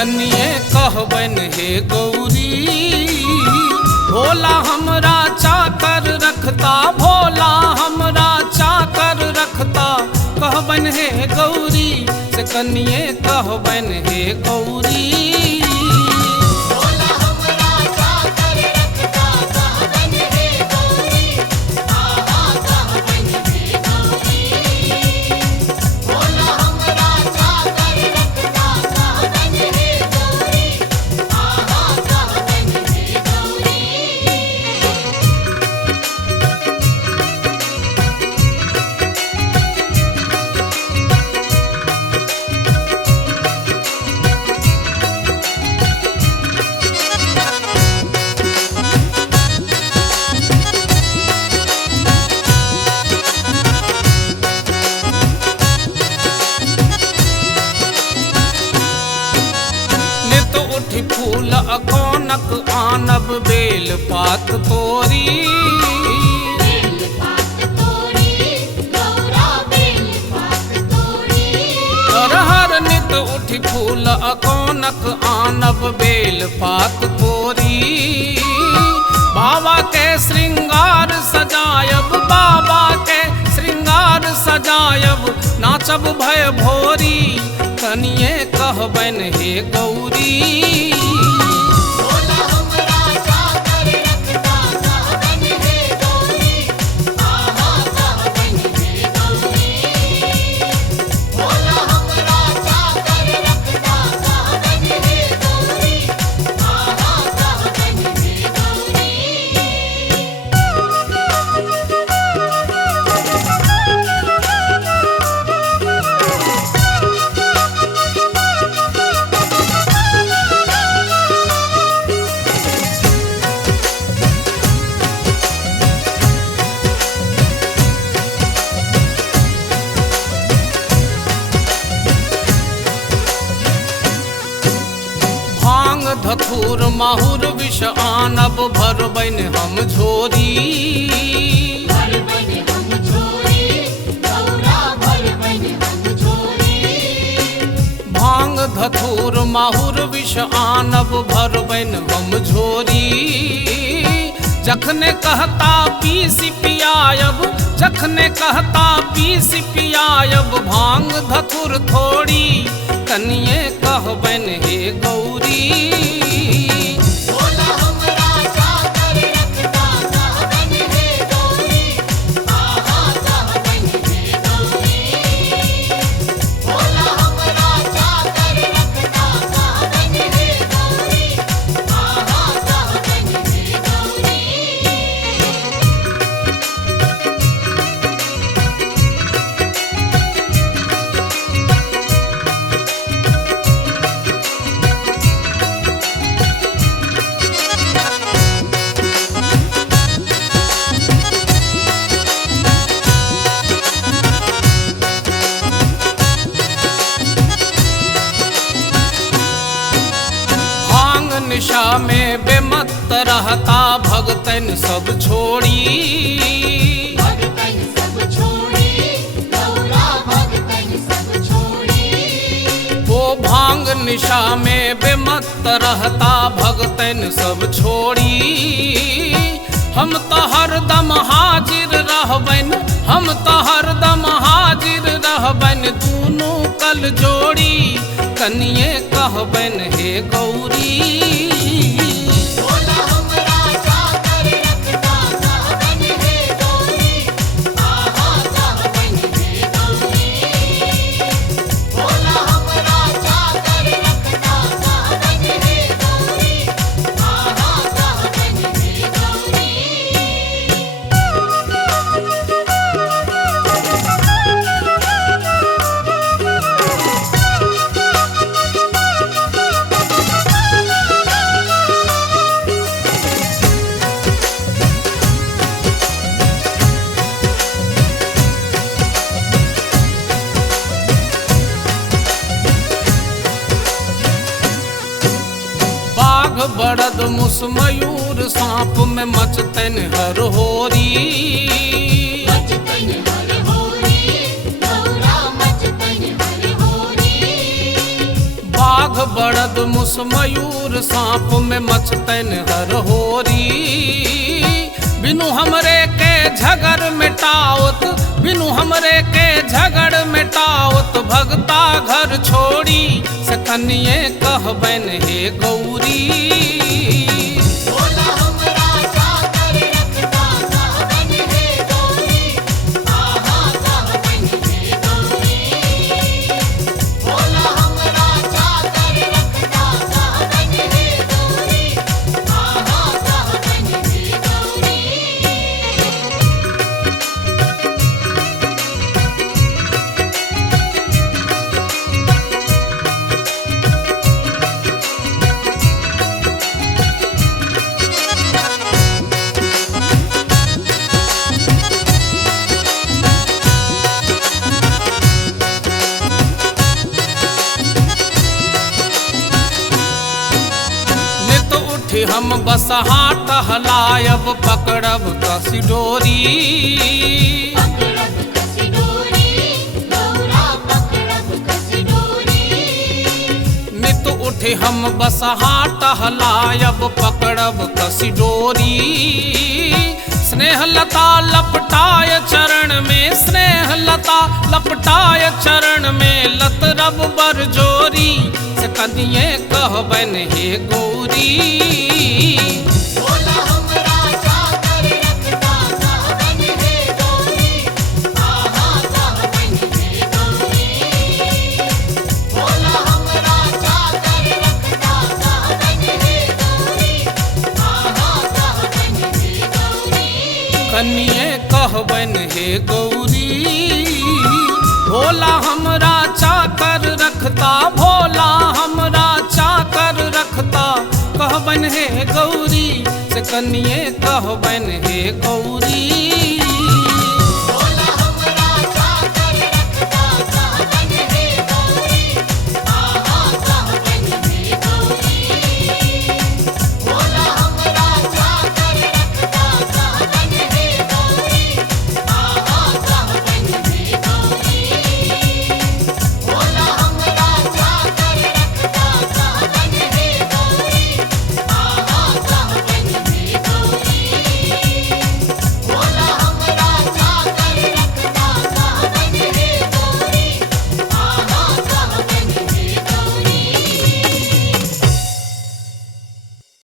कनिए कहबन हे गौरी, भोला हमरा चाकर रखता, भोला हमरा चाकर रखता। कहबन हे गौरी से कनिए कहबन हे गौरी। फूल अकोनक आनब बेल पात तोरी, हर नित उठ फूल अकोनक आनब बेल पात तोरी। बाबा के श्रृंगार सजायब, बाबा के श्रृंगार सजायब, नाचब भय भोरी। कनिए कहबन हे गौरी। धथुर माहुर विष आनब भरबन हम झोरी, भांग धथुर माहुर विष आनब भरबन हम झोरी। जखने कहता पीस पियायब, जखने कहता पीस पियायब, भांग धथुर थोड़ी। कनिए कहबन हे गौरी। निशा में बेमत्त रहता, भगतन सब छोड़ी, भगतन सब छोड़ी, गौरा भगतन सब छोड़ी। वो भांग निशा में बेमत्त रहता, भगतन सब छोड़ी। हम तो हरदम हाजिर रहबन, हम तो हरदम हाजिर रहबन, दूनों कल जोड़ी। कनिए कहबन हे गौरी। बड़द मुस मयूर सांप में मचतन हर होरी, मचतन हर होरी, गौरा मचतन हर होरी। बाघ बड़द मुस मयूर सांप में मचतन हर होरी। बिनु हमरे के झगड़ मिटावत, बिनु हमरे के झगड़ मिटावत, भगता घर छोड़ी से कनिए कहबन हे गौरी। भोला हमरा चाकर रखता कहबन हे गौरी, आहा कहबन हे गौरी। भोला हमरा चाकर रखता कहबन हे गौरी, आहा कहबन हे गौरी। नित उठी हम बसहा टहलायब, पकड़ब कसी डोरी। पकड़ब कसी डोरी, गौरा पकड़ब कसी डोरी। नित उठी हम बसहा टहलायब, पकड़ब कसी डोरी। स्नेह लता लपटाय चरण में, स्नेह लता लपटाय चरण में, लतरब बरजोरी से कनिए कहबन हे गौरी। भोला हमरा चाकर रखता कहबन हे गौरी, आहा कहबन हे गौरी। भोला हमरा चाकर रखता कहबन हे गौरी, आहा कहबन हे गौरी। कनिए कहबन हे गौरी। भोला हमरा चाकर रखता, भोला हमरा चाकर रखता, कहबन हे गौरी से कनिए कहबन हे गौरी।